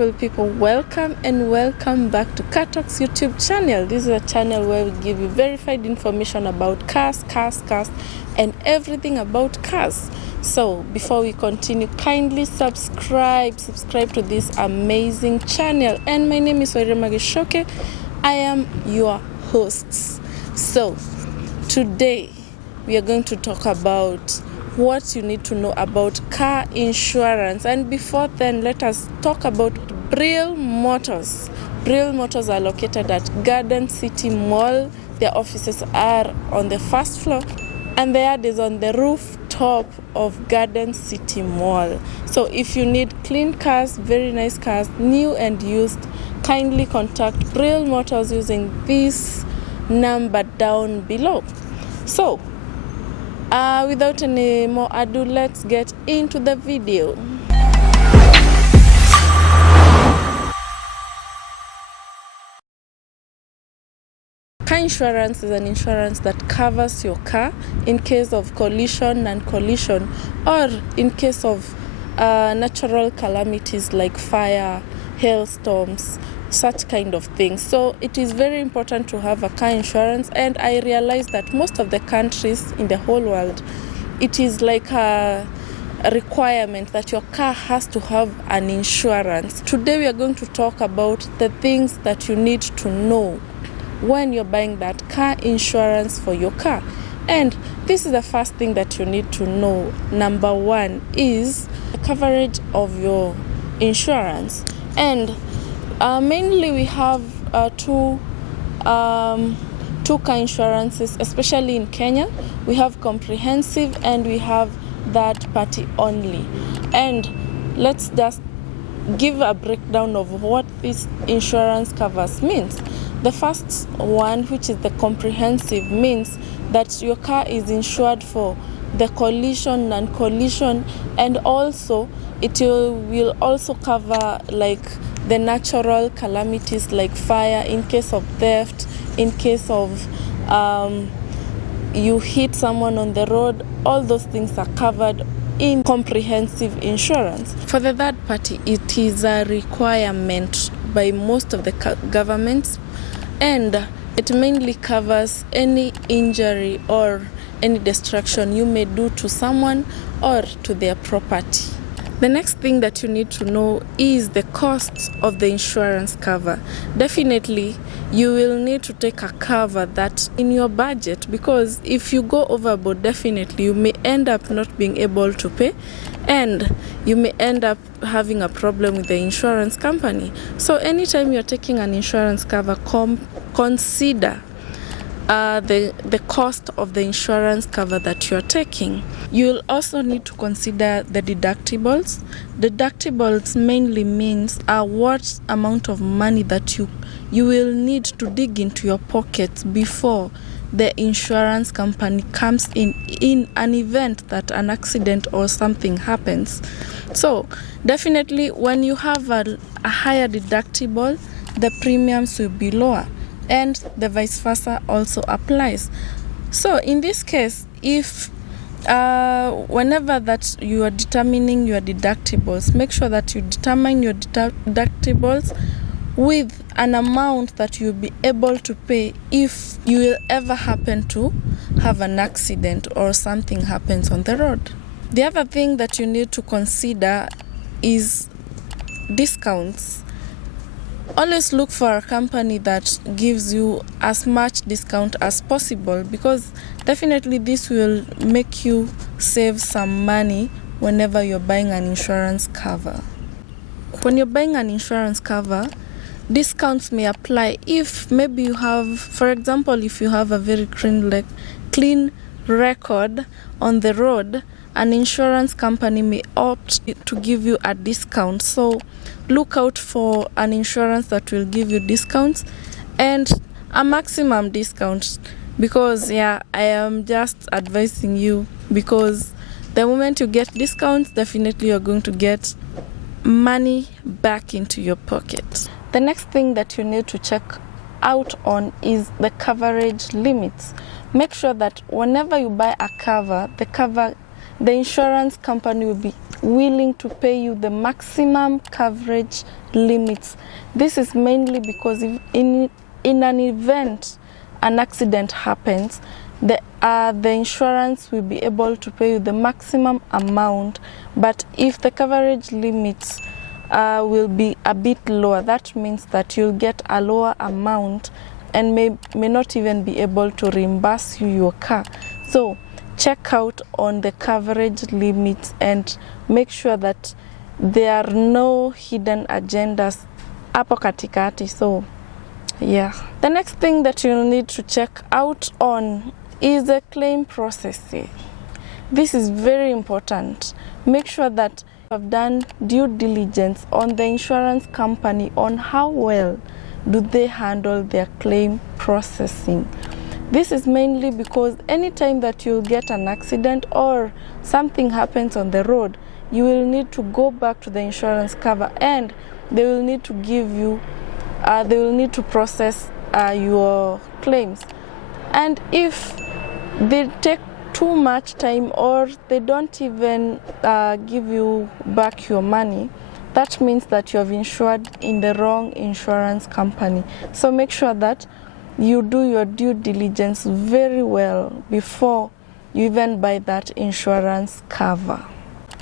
beautiful people, welcome and welcome back to Car Talks YouTube channel. This is a channel where we give you verified information about cars, and everything about cars. So before we continue, kindly subscribe to this amazing channel. And my name is Wairima Gichuki. I am your host. So today we are going to talk about what you need to know about car insurance. And before then, let us talk about Brill Motors. Brill Motors are located at Garden City Mall. Their offices are on the first floor and the yard is on the rooftop of Garden City Mall. So if you need clean cars, very nice cars, new and used, kindly contact Brill Motors using this number down below. So without any more ado, let's get into the video. Car insurance is an insurance that covers your car in case of collision, non-collision, or in case of natural calamities like fire, hailstorms, such kind of things. So it is very important to have a car insurance, and I realize that most of the countries in the whole world, it is like a requirement that your car has to have an insurance. Today we are going to talk about the things that you need to know when you're buying that car insurance for your car. And this is the first thing that you need to know. Number one is the coverage of your insurance. And mainly we have two car insurances, especially in Kenya. We have comprehensive and we have third party only. And let's just give a breakdown of what this insurance covers means. The first one, which is the comprehensive, means that your car is insured for the collision, non-collision, and also it will also cover like the natural calamities like fire, in case of theft, in case of you hit someone on the road. All those things are covered in comprehensive insurance. For the third party, it is a requirement by most of the governments, and it mainly covers any injury or any destruction you may do to someone or to their property. The next thing that you need to know is the costs of the insurance cover. Definitely, you will need to take a cover that in your budget, because if you go overboard, definitely you may end up not being able to pay, and you may end up having a problem with the insurance company. So anytime you're taking an insurance cover, consider the cost of the insurance cover that you're taking. You'll also need to consider the deductibles. Deductibles mainly means what amount of money that you will need to dig into your pockets before the insurance company comes in an event that an accident or something happens. So definitely when you have a higher deductible, the premiums will be lower, and the vice versa also applies. So in this case, if whenever that you are determining your deductibles, make sure that you determine your deductibles with an amount that you'll be able to pay if you will ever happen to have an accident or something happens on the road. The other thing that you need to consider is discounts. Always look for a company that gives you as much discount as possible, because definitely this will make you save some money whenever you're buying an insurance cover. When you're buying an insurance cover, discounts may apply if maybe you have, for example, if you have a very clean record on the road, an insurance company may opt to give you a discount. So look out for an insurance that will give you discounts and a maximum discount, because I am just advising you, because the moment you get discounts, definitely you're going to get money back into your pocket. The next thing that you need to check out on is the coverage limits. Make sure that whenever you buy a cover, the cover the insurance company will be willing to pay you the maximum coverage limits. This is mainly because if in an event an accident happens, the insurance will be able to pay you the maximum amount, but if the coverage limits will be a bit lower, that means that you'll get a lower amount and may not even be able to reimburse you your car. So check out on the coverage limits and make sure that there are no hidden agendas hapo katikati. So yeah, the next thing that you'll need to check out on is the claim processing. This is very important. Make sure that you have done due diligence on the insurance company on how well do they handle their claim processing. This is mainly because anytime that you get an accident or something happens on the road, you will need to go back to the insurance cover and they will need to give you, they will need to process your claims. And if they take too much time or they don't even give you back your money, that means that you have insured in the wrong insurance company. So make sure that you do your due diligence very well before you even buy that insurance cover.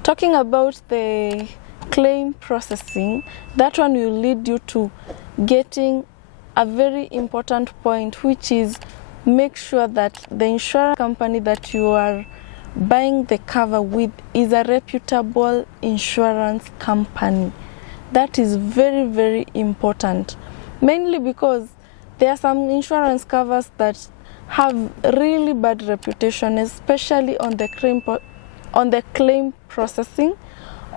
Talking about the claim processing, that one will lead you to getting a very important point, which is make sure that the insurance company that you are buying the cover with is a reputable insurance company. That is very, very important, mainly because there are some insurance covers that have really bad reputation, especially on the claim processing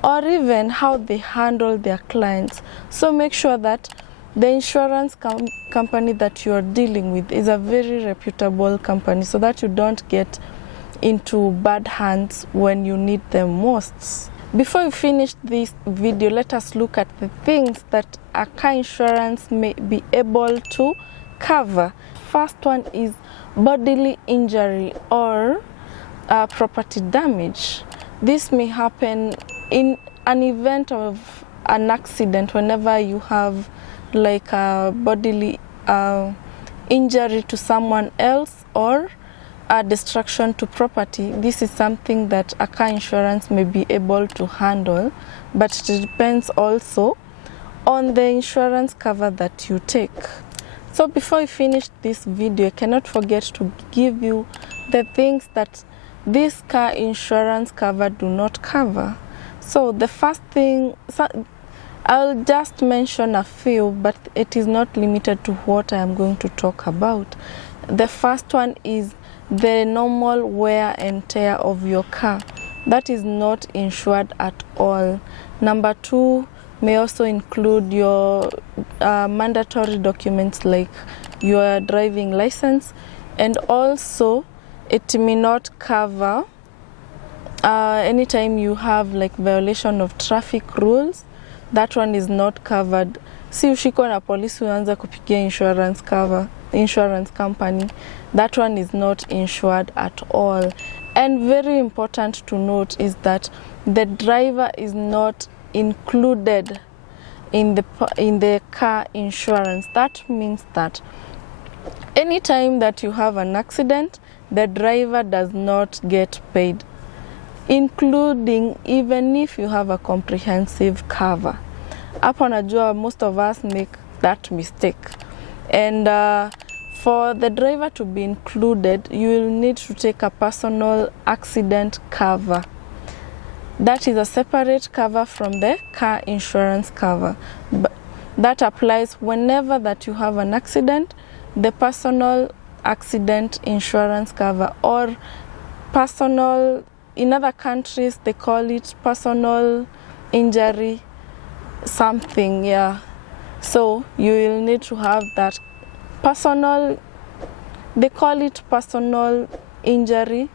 or even how they handle their clients. So make sure that the insurance company that you are dealing with is a very reputable company so that you don't get into bad hands when you need them most. Before we finish this video, let us look at the things that a car insurance may be able to cover. First one is bodily injury or property damage. This may happen in an event of an accident whenever you have like a bodily injury to someone else or a destruction to property. This is something that a car insurance may be able to handle, but it depends also on the insurance cover that you take. So before I finish this video, I cannot forget to give you the things that this car insurance cover do not cover. So the first thing, I'll just mention a few, but it is not limited to what I am going to talk about. The first one is the normal wear and tear of your car. That is not insured at all. Number two may also include your mandatory documents like your driving license, and also it may not cover anytime you have like violation of traffic rules. That one is not covered. Si ushikwa na polisi uanza kupigia insurance company, that one is not insured at all. And very important to note is that the driver is not included in the car insurance. That means that anytime that you have an accident, the driver does not get paid, including even if you have a comprehensive cover. Hapo najua most of us make that mistake. And for the driver to be included, you will need to take a personal accident cover. That is a separate cover from the car insurance cover. But that applies whenever that you have an accident. The personal accident insurance cover, or personal, in other countries they call it personal injury something, yeah. So you will need to have that personal, they call it personal injury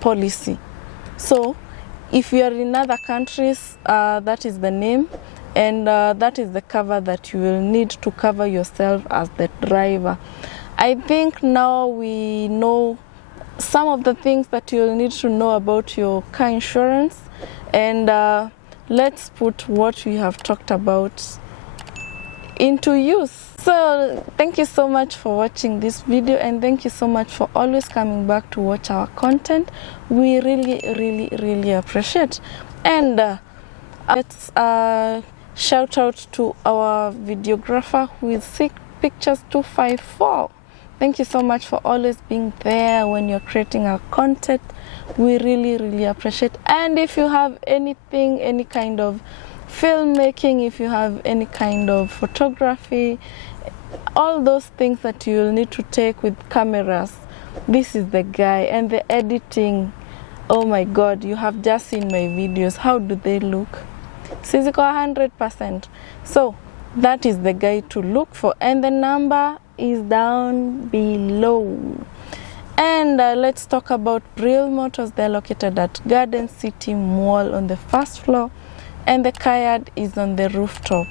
policy. So if you are in other countries, that is the name, and that is the cover that you will need to cover yourself as the driver. I think now we know some of the things that you'll need to know about your car insurance, and let's put what we have talked about into use. So thank you so much for watching this video, and thank you so much for always coming back to watch our content. We really appreciate. And let's shout out to our videographer who is Sick Pictures 254. Thank you so much for always being there when you're creating our content. We really appreciate. And if you have anything, any kind of filmmaking, if you have any kind of photography, all those things that you'll need to take with cameras, this is the guy. And the editing, oh my god, you have just seen my videos. How do they look? Physical 100%. So that is the guy to look for, and the number is down below. And let's talk about Real Motors. They're located at Garden City Mall on the first floor, and the car yard is on the rooftop.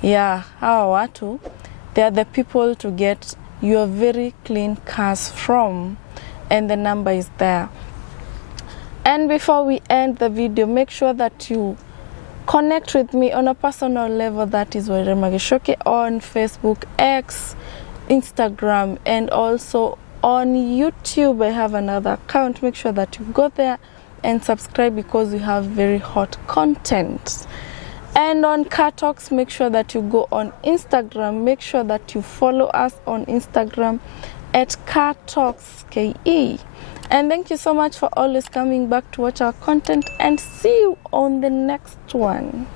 Yeah, hawa watu, they are the people to get your very clean cars from, and the number is there. And before we end the video, make sure that you connect with me on a personal level. That is Wairima Gichuki on Facebook, X, Instagram, and also on YouTube. I have another account. Make sure that you go there and subscribe, because we have very hot content. And on Car Talks, make sure that you go on Instagram. Make sure that you follow us on Instagram at Car Talks KE. And thank you so much for always coming back to watch our content, and see you on the next one.